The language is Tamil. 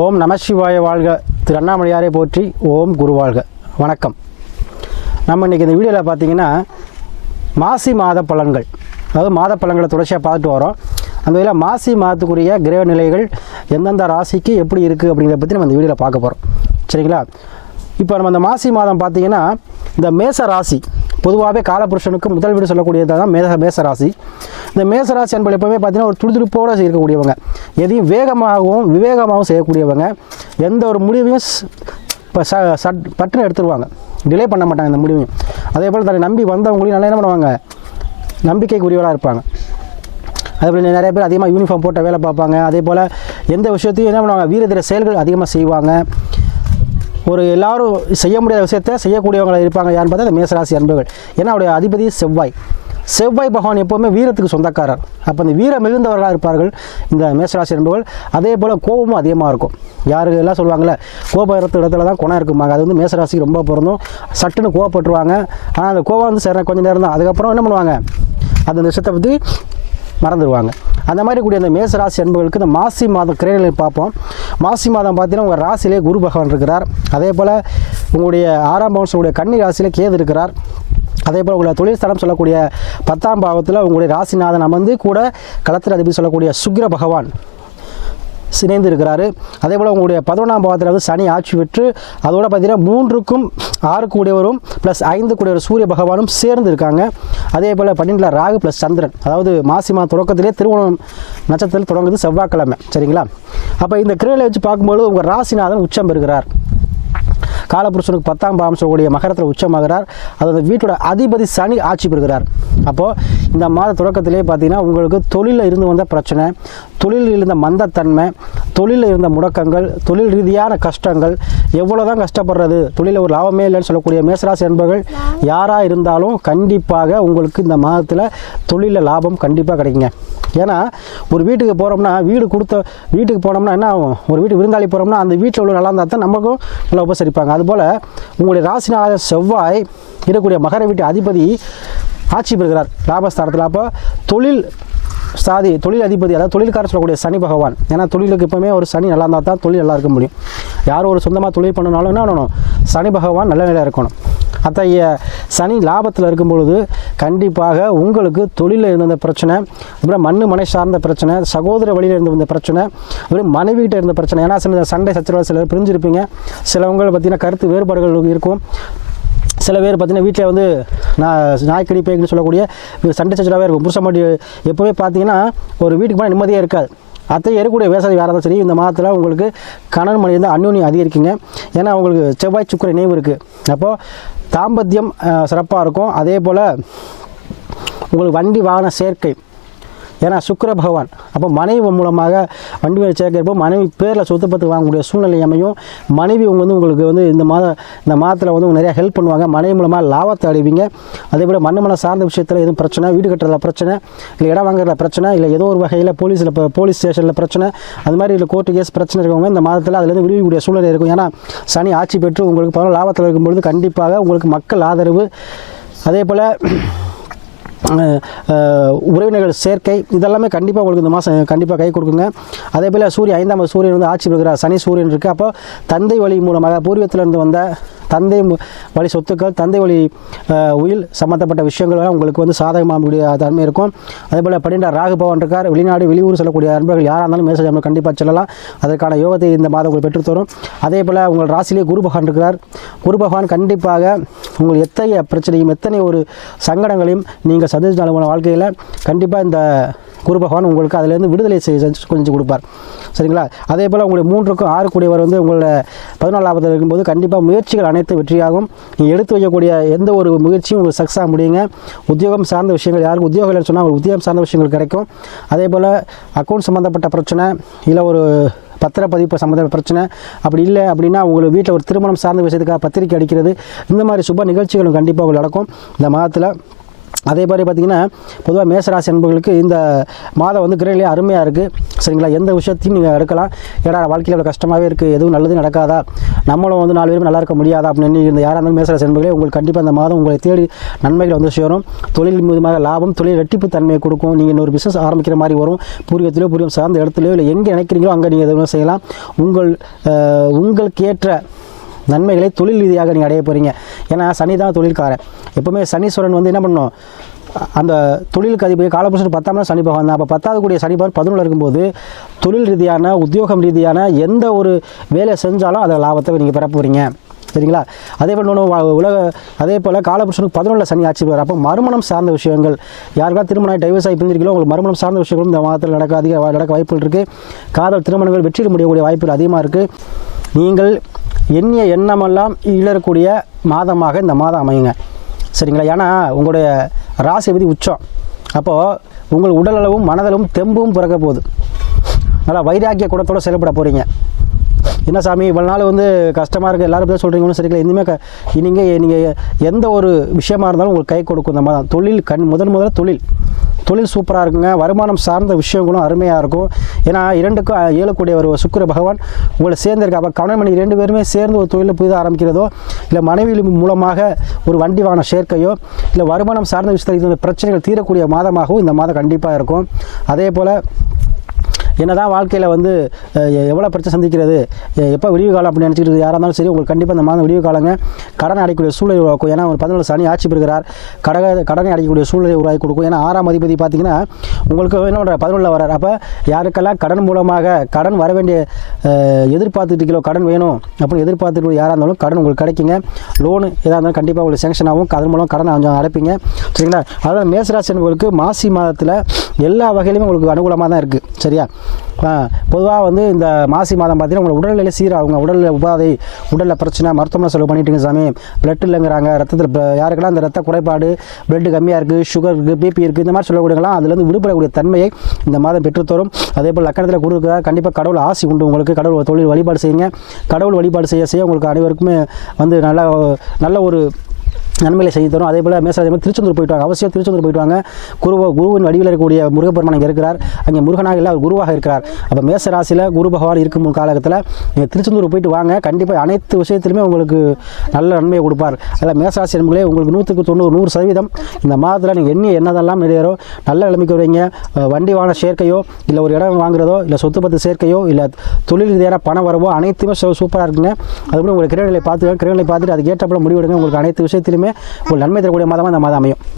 ஓம் நமசிவாய வாழ்க. திரு அண்ணாமலையாரை போற்றி ஓம் குரு வாழ்க. வணக்கம். நம்ம இன்றைக்கி இந்த வீடியோவில் பார்த்தீங்கன்னா மாசி மாத பலன்கள். அதாவது மாத பலன்களை தொடர்ச்சியாக பார்த்துட்டு வரோம். அந்த வகையில் மாசி மாதத்துக்குரிய கிரக நிலைகள் எந்தெந்த ராசிக்கு எப்படி இருக்குது அப்படிங்கிறத பற்றி நம்ம இந்த வீடியோவில் பார்க்க போகிறோம் சரிங்களா? இப்போ நம்ம இந்த மாசி மாதம் பார்த்தீங்கன்னா இந்த மேச ராசி பொதுவாகவே காலபுருஷனுக்கு முதல் வீடு சொல்லக்கூடியது தான் மேச மேசராசி. இந்த மேசராசி என்பது எப்பவுமே பார்த்தீங்கன்னா ஒரு துடிதுடிப்போடு இருக்கக்கூடியவங்க. எதையும் வேகமாகவும் விவேகமாகவும் செய்யக்கூடியவங்க. எந்த ஒரு முடிவையும் இப்போ ச சட் பட்டுன்னு எடுத்துருவாங்க. டிலே பண்ண மாட்டாங்க இந்த முடிவையும். அதே போல் தன்னை நம்பி வந்தவங்களையும் நல்லா என்ன பண்ணுவாங்க? நம்பிக்கைக்குரியவராக இருப்பாங்க. அதேபோல் நிறைய பேர் அதிகமாக யூனிஃபார்ம் போட்ட வேலை பார்ப்பாங்க. அதே போல் எந்த விஷயத்தையும் என்ன பண்ணுவாங்க? வீரதீர செயல்கள் அதிகமாக செய்வாங்க. ஒரு எல்லாரும் செய்ய முடியாத விஷயத்த செய்யக்கூடியவங்களாக இருப்பாங்க யாருன்னு பார்த்தா அந்த மேசராசி அன்பர்கள். ஏன்னா அவருடைய அதிபதி செவ்வாய். செவ்வாய் பகவான் எப்போவுமே வீரத்துக்கு சொந்தக்காரர். அப்போ இந்த வீரம் மிகுந்தவர்களாக இருப்பார்கள் இந்த மேசராசி அன்பர்கள். அதே போல் கோபமும் அதிகமாக இருக்கும். யாருக்கு எல்லாம் சொல்லுவாங்கள்ல கோபம் இருக்கிற இடத்துல தான் குணம் இருக்குமாங்க அது வந்து மேசராசிக்கு ரொம்ப பிறந்தும் சட்டுன்னு கோவப்பட்டுருவாங்க. ஆனால் அந்த கோபம் வந்து சரி கொஞ்சம் நேரம் தான். அதுக்கப்புறம் என்ன பண்ணுவாங்க? அந்த விஷயத்தை பற்றி மறந்துடுவாங்க அந்த மாதிரி கூடிய அந்த மேச ராசி அன்புகளுக்கு இந்த மாசி மாதம் கிரகங்களை பார்ப்போம். மாசி மாதம் பார்த்தீங்கன்னா உங்கள் ராசியிலே குரு பகவான் இருக்கிறார். அதே போல் உங்களுடைய ஆறாம் பவன் உங்களுடைய கன்னி ராசியிலே கேது இருக்கிறார். அதே போல் உங்களை தொழில் ஸ்தலம் சொல்லக்கூடிய பத்தாம் பாவத்தில் உங்களுடைய ராசிநாதன் அமர்ந்து கூட களத்தில் அதிபதி சொல்லக்கூடிய சுக்கிர பகவான். சிணைந்து இருக்கிறாரு அதே போல் உங்களுடைய பதினொன்றாம் பாவத்தில் வந்து சனி ஆட்சி பெற்று அதோட பார்த்தீங்கன்னா மூன்றுக்கும் ஆறு கூடியவரும் ப்ளஸ் ஐந்து கூடியவர் சூரிய பகவானும் சேர்ந்து இருக்காங்க அதே போல் பன்னெண்டில் ராகு ப்ளஸ் சந்திரன். அதாவது மாசி மாத தொடக்கத்திலே திருவோணம் நட்சத்திரத்தில் தொடங்குது செவ்வாய்க்கிழமை. சரிங்களா? அப்போ இந்த கிரகங்களை வச்சு பார்க்கும்போது உங்கள் ராசிநாதன் உச்சம் பெறுகிறார். காலபுருஷனுக்கு பத்தாம் பாவம் சொல்லக்கூடிய மகரத்தில் உச்சமாகிறார். அது அந்த வீட்டோட அதிபதி சனி ஆட்சி பெறுகிறார். அப்போது இந்த மாத தொடக்கத்திலே பார்த்தீங்கன்னா உங்களுக்கு தொழிலில் இருந்து வந்த பிரச்சனை தொழிலில் இருந்த மந்தத்தன்மை தொழிலில் இருந்த முடக்கங்கள் தொழில் ரீதியான கஷ்டங்கள் எவ்வளோ தான் கஷ்டப்படுறது தொழிலில் ஒரு லாபமே இல்லைன்னு சொல்லக்கூடிய மேசராசி என்பவர்கள் யாராக இருந்தாலும் கண்டிப்பாக உங்களுக்கு இந்த மாதத்தில் தொழிலில் லாபம் கண்டிப்பாக கிடைக்குங்க. ஏன்னா ஒரு வீட்டுக்கு போகிறோம்னா வீடு கொடுத்த வீட்டுக்கு போனோம்னா என்ன ஆகும்? ஒரு வீட்டுக்கு விருந்தாளி போகிறோம்னா அந்த வீட்டில் உள்ள நல்லா இருந்தால் தான் நமக்கும் நல்லா உபசரிப்பாங்க. அது அதுபோல் உங்களுடைய ராசிநாதன் செவ்வாய் இருக்கக்கூடிய மகர வீட்டு அதிபதி ஆட்சி பெறுகிறார். லாபஸ்தானத்தில் அப்போ தொழில் சாதி தொழில் அதிபதி அதாவது தொழில்காரர் சொல்லக்கூடிய சனி பகவான். ஏன்னா தொழிலுக்கு எப்பவுமே ஒரு சனி நல்லா இருந்தால் தான் தொழில் நல்லா இருக்க முடியும். யார் ஒரு சொந்தமாக தொழில் பண்ணனாலும் என்ன பண்ணணும்? சனி பகவான் நல்ல நிலையாக இருக்கணும். அத்தகைய சனி லாபத்தில் இருக்கும் பொழுது கண்டிப்பாக உங்களுக்கு தொழிலில் இருந்த பிரச்சனை அப்புறம் மண்ணு மனை சார்ந்த பிரச்சனை சகோதர வழியில் இருந்து வந்த பிரச்சனை அப்புறம் மனைவிகிட்ட இருந்த பிரச்சனை. ஏன்னா சில சண்டை சச்சரவு சிலர் பிரிஞ்சிருப்பீங்க. சிலவங்களை பார்த்தீங்கன்னா கருத்து வேறுபாடுகள் இருக்கும். சில பேர் பார்த்தீங்கன்னா வீட்டில் வந்து நான் நாய்க்கடி பேய்க்குன்னு சொல்லக்கூடிய சண்டை சச்சரவாக இருக்கும். புருஷன் மாட்டி எப்போவே பார்த்தீங்கன்னா ஒரு வீட்டுக்கு போனால் நிம்மதியாக இருக்காது. அத்தை ஏறக்கூடிய விவசாயி வேறு இருந்தாலும் சரி இந்த மாதத்தில் உங்களுக்கு கணவன் மணி வந்து அந்யோன்யம் அதிகரிக்குங்க. ஏன்னா உங்களுக்கு செவ்வாய் சுக்கர நினைவு இருக்குது அப்போது தாம்பத்தியம் சிறப்பாக இருக்கும். அதே போல் உங்களுக்கு வண்டி வாகன சேர்க்கை ஏன்னா சுக்கர பகவான். அப்போ மனைவி மூலமாக வண்டி வேலை சேர்க்கிறப்போ மனைவி பேரில் சொத்து பத்து வாங்கக்கூடிய சூழ்நிலை அமையும். மனைவி உங்க வந்து உங்களுக்கு வந்து இந்த மாத இந்த மாதத்தில் வந்து நிறையா ஹெல்ப் பண்ணுவாங்க. மனைவி மூலமாக லாபத்தை அடைவீங்க. அதே போல் மண்ணு மன சார்ந்த விஷயத்தில் எதுவும் பிரச்சனை வீடு கட்டுறதுல பிரச்சனை இல்லை இடம் வாங்குறதுல பிரச்சனை இல்லை ஏதோ ஒரு வகையில் போலீஸில் போலீஸ் ஸ்டேஷனில் பிரச்சனை அது மாதிரி இல்லை கோர்ட்டு கேஸ் பிரச்சனை இருக்கவங்க இந்த மாதத்தில் அதுலேருந்து விடுவிக்கூடிய சூழ்நிலை இருக்கும். ஏன்னா சனி ஆட்சி பெற்று உங்களுக்கு பல லாபத்தில் இருக்கும்பொழுது கண்டிப்பாக உங்களுக்கு மக்கள் ஆதரவு. அதே போல் உறவினர்கள் சேர்க்கை இதெல்லாமே கண்டிப்பாக உங்களுக்கு இந்த மாதம் கண்டிப்பாக கை கொடுக்குங்க. அதே போல் சூரியன் ஐந்தாம் சூரியன் வந்து ஆட்சி பெறுகிறார். சனி சூரியன் இருக்குது அப்போ தந்தை வழி மூலமாக பூர்வீகத்திலிருந்து வந்த தந்தை மு- வழி சொத்துக்கள் தந்தை வழி உயில் சம்மந்தப்பட்ட விஷயங்கள் உங்களுக்கு வந்து சாதகமாக தன்மை இருக்கும். அதே போல் பன்னிரெண்டாம் ராகு பவன் இருக்கார். வெளிநாடு வெளியூர் செல்லக்கூடிய அன்பர்கள் யாராக இருந்தாலும் மேசேஜ் நம்ம கண்டிப்பாக செல்லலாம். அதற்கான யோகத்தை இந்த மாதம் உங்களுக்கு பெற்றுத்தரும் அதே போல் உங்கள் ராசிலேயே குரு பகவான் இருக்கிறார் குரு பகவான் கண்டிப்பாக உங்கள் எத்தகைய பிரச்சனையும் எத்தனை ஒரு சங்கடங்களையும் நீங்கள் சதீஷ் உங்கள் வாழ்க்கையில் கண்டிப்பாக இந்த குரு பகவான் உங்களுக்கு அதிலேருந்து விடுதலை செய்~ செஞ்சு கொஞ்சம் கொடுப்பார். சரிங்களா? அதே போல் உங்களுடைய மூன்றுக்கும் ஆறு கூடியவர் வந்து உங்களோட பதினாலு லாபத்தில் இருக்கும்போது கண்டிப்பாக முயற்சிகள் அனைத்து வெற்றியாகும். நீங்கள் எடுத்து வைக்கக்கூடிய எந்த ஒரு முயற்சியும் உங்களுக்கு சக்ஸாக ஆக முடியுங்க. உத்தியோகம் சார்ந்த விஷயங்கள் யாருக்கு உத்தியோகம் இல்லைன்னு சொன்னால் உங்களுக்கு உத்தியோகம் சார்ந்த விஷயங்கள் கிடைக்கும். அதே போல் அக்கௌண்ட் சம்மந்தப்பட்ட பிரச்சனை இல்லை ஒரு பத்திரப்பதிப்பு சம்மந்தப்பட்ட பிரச்சனை அப்படி இல்லை அப்படின்னா உங்களுக்கு வீட்டில் ஒரு திருமணம் சார்ந்த விஷயத்துக்காக பத்திரிக்கை அடிக்கிறது இந்த மாதிரி சுப நிகழ்ச்சிகளும் கண்டிப்பாக உங்களுக்கு நடக்கும். இந்த மாதத்தில் அதே மாதிரி பார்த்தீங்கன்னா பொதுவாக மேசராசி என்பவர்களுக்கு இந்த மாதம் வந்து கிரகங்களே அருமையாக இருக்குது சரிங்களா? எந்த விஷயத்தையும் நீங்கள் எடுக்கலாம். ஏடா வாழ்க்கையில் அவ்வளோ கஷ்டமாகவே இருக்குது எதுவும் நல்லது நடக்காதா? நம்மளும் வந்து நாலு பேரும் நல்லா இருக்க முடியாதா? அப்படின்னு இந்த யாராக இருந்தாலும் மேசராசி என்பவர்களே உங்களுக்கு கண்டிப்பாக இந்த மாதம் உங்களை தேடி நன்மைகள் வந்து சேரும். தொழில் மூலமாக லாபம் தொழில் ரெட்டிப்பு தன்மையை கொடுக்கும். நீங்கள் இன்னொரு பிஸ்னஸ் ஆரம்பிக்கிற மாதிரி வரும். பூர்வத்திலோ பூர்வீகம் சார்ந்த இடத்துலையோ இல்லை எங்கே நினைக்கிறீங்களோ அங்கே நீங்கள் எதுவும் செய்யலாம். உங்கள் உங்களுக்கு ஏற்ற நன்மைகளை தொழில் ரீதியாக நீங்கள் அடைய போகிறீங்க ஏன்னா சனி தான் தொழில்காரன். எப்போவுமே சனீஸ்வரன் வந்து என்ன பண்ணும்? அந்த தொழிலுக்கு அதிபதி காலபுருஷன் பத்தாம் சனி பகவான் தான். அப்போ பத்தாவது கூடிய சனி பகவான் பதினொன்று இருக்கும்போது தொழில் ரீதியான உத்தியோகம் ரீதியான எந்த ஒரு வேலை செஞ்சாலும் அதை லாபத்தை நீங்கள் பெற போகிறீங்க சரிங்களா? அதே போல் இன்னொன்று உலக அதே போல் காலபுருஷனுக்கு பதினொன்று சனி ஆட்சி போகிறார் அப்போ மறுமணம் சார்ந்த விஷயங்கள் யாருக்கா திருமணம் டைவர்ஸ் ஆகி பிரிஞ்சிருக்கீங்களோ உங்களுக்கு மறுமணம் சார்ந்த விஷயங்களும் இந்த மாதத்தில் நடக்க அதிக நடக்க வாய்ப்புகள் இருக்குது காதல் திருமணங்கள் வெற்றியில் முடியக்கூடிய வாய்ப்புகள் அதிகமாக இருக்குது நீங்கள் எண்ணிய எண்ணமெல்லாம் இழக்கூடிய மாதமாக இந்த மாதம் அமையுங்க. சரிங்களா? ஏன்னா உங்களுடைய ராசிபதி உச்சம். அப்போது உங்கள் உடலளவும் மனதளவும் தெம்பும் பிறக்க போகுது. நல்லா வைராக்கிய குடத்தோடு செயல்பட போகிறீங்க என்ன சாமி இவ்வளோ நாள் வந்து கஷ்டமாக இருக்குது எல்லாரும் தான் சொல்கிறீங்க சரிங்களா? இனிமேல் க நீங்கள் நீங்கள் எந்த ஒரு விஷயமா இருந்தாலும் உங்களுக்கு கை கொடுக்கும் இந்த மாதம். தொழில் கண் முதல் முதல்ல தொழில். தொழில் சூப்பராக இருக்குங்க. வருமானம் சார்ந்த விஷயங்களும் அருமையாக இருக்கும். ஏன்னா இரண்டுக்கும் ஏழக்கூடிய ஒரு சுக்கிர பகவான் உங்களை சேர்ந்திருக்கு அப்போ கணவன் ரெண்டு பேருமே சேர்ந்து ஒரு தொழிலை புதிதாக ஆரம்பிக்கிறதோ இல்லை மனைவி மூலமாக ஒரு வண்டி வாகன சேர்க்கையோ இல்லை வருமானம் சார்ந்த விஷயத்தில் இந்த பிரச்சனைகள் தீரக்கூடிய மாதமாகவும் இந்த மாதம் கண்டிப்பாக இருக்கும். அதே போல் என்னதான் வாழ்க்கையில் வந்து எவ்வளோ பிரச்சனை சந்திக்கிறது எப்போ விடிவு காலம் அப்படின்னு நினச்சிட்டு யாராக இருந்தாலும் சரி உங்களுக்கு கண்டிப்பாக இந்த மாதம் விடிவு காலங்க. கடன் அடைக்கக்கூடிய சூழ்நிலை உருவாக்கும். ஏன்னா ஒரு பதினொன்று சனி ஆட்சி பெறுகிறார். கடக கடனை அடைக்கக்கூடிய சூழ்நிலை உருவாக்கி கொடுக்கும். ஏன்னா ஆறாம் அதிபதி பார்த்தீங்கன்னா உங்களுக்கு என்ன பண்ணுற பதினொன்றில் வரார் அப்போ யாருக்கெல்லாம் கடன் மூலமாக கடன் வர வேண்டிய எதிர்பார்த்துட்டு கிலோ கடன் வேணும் அப்படின்னு எதிர்பார்த்துட்டு யாராக இருந்தாலும் கடன் உங்களுக்கு கிடைக்குங்க. லோனு எதாக இருந்தாலும் கண்டிப்பாக உங்களுக்கு சேங்ஷன் ஆகும். அதன் மூலம் கடன் கொஞ்சம் அடைப்பீங்க. சரிங்களா? அதாவது மேசராசி உங்களுக்கு மாசி மாதத்தில் எல்லா வகையிலுமே உங்களுக்கு அனுகூலமாக தான் இருக்குது சரியா? பொதுவாக வந்து இந்த மாசி மாதம் பார்த்தீங்கன்னா உங்கள் உடல்நிலை சீராகுங்க. உடலில் உபாதை உடலில் பிரச்சனை மருத்துவமனை செலவு பண்ணிட்டீங்க சாமி. பிளட் இல்லைங்கிறாங்க. ரத்தத்தில் யாருக்கெல்லாம் இந்த ரத்த குறைபாடு பிளட் கம்மியாக இருக்குது சுகர் இருக்குது பிபி இருக்குது இந்த மாதிரி சொல்லக்கூடியலாம் அதுலேருந்து விடுபடக்கூடிய தன்மையை இந்த மாதம் பெற்றுத்தரும். அதே போல் லக்கணத்தில் குரு இருக்கிறார். கண்டிப்பாக கடவுள் ஆசி உண்டு உங்களுக்கு. கடவுள் தொழில் வழிபாடு செய்யுங்க. கடவுள் வழிபாடு செய்ய செய்ய உங்களுக்கு அனைவருக்குமே வந்து நல்ல நல்ல ஒரு நன்மைகளை செய்து தரும். அதே போல் மேசாதி மாதிரி திருச்செந்தூர் போயிட்டு வாங்க அவசியம் திருச்செந்தூர் போயிட்டு வாங்க குரு குருவின் வடிவில் இருக்கக்கூடிய முருகப்பெருமான் இங்கே இருக்கிறார். அங்கே முருகனாக இல்லை அவர் குருவாக இருக்கிறார். அப்போ மேச ராசியில் குரு பகவான் இருக்கும் காலகட்டத்தில் நீங்கள் திருச்செந்தூர் போயிட்டு வாங்க. கண்டிப்பாக அனைத்து விஷயத்திலுமே உங்களுக்கு நல்ல நன்மையை கொடுப்பார். அதில் மேசராசி நண்பர்களே உங்களுக்கு நூற்றுக்கு தொண்ணூறு நூறு சதவீதம். இந்த மாதத்தில் நீங்கள் எண்ணி என்னதெல்லாம் நிறைவேறும் நல்ல நிலைமைக்கு வருவீங்க. வண்டி வாங்க சேர்க்கையோ இல்லை ஒரு இடம் வாங்குறதோ இல்லை சொத்து பத்து சேர்க்கையோ இல்லை தொழில் ரீதியான பணம் வரவோ அனைத்துமே சூ- சூப்பராக இருக்குங்க. அதுக்கப்புறம் உங்களுக்கு கிரகநிலை பார்த்து கிரகநிலை பார்த்துட்டு அதுக்கேற்றப்பட முடிவெடுங்க. உங்களுக்கு அனைத்து விஷயத்திலுமே ஒரு நன்மை தரக்கூடிய மாதமாக இந்த மாதம் அமையும்.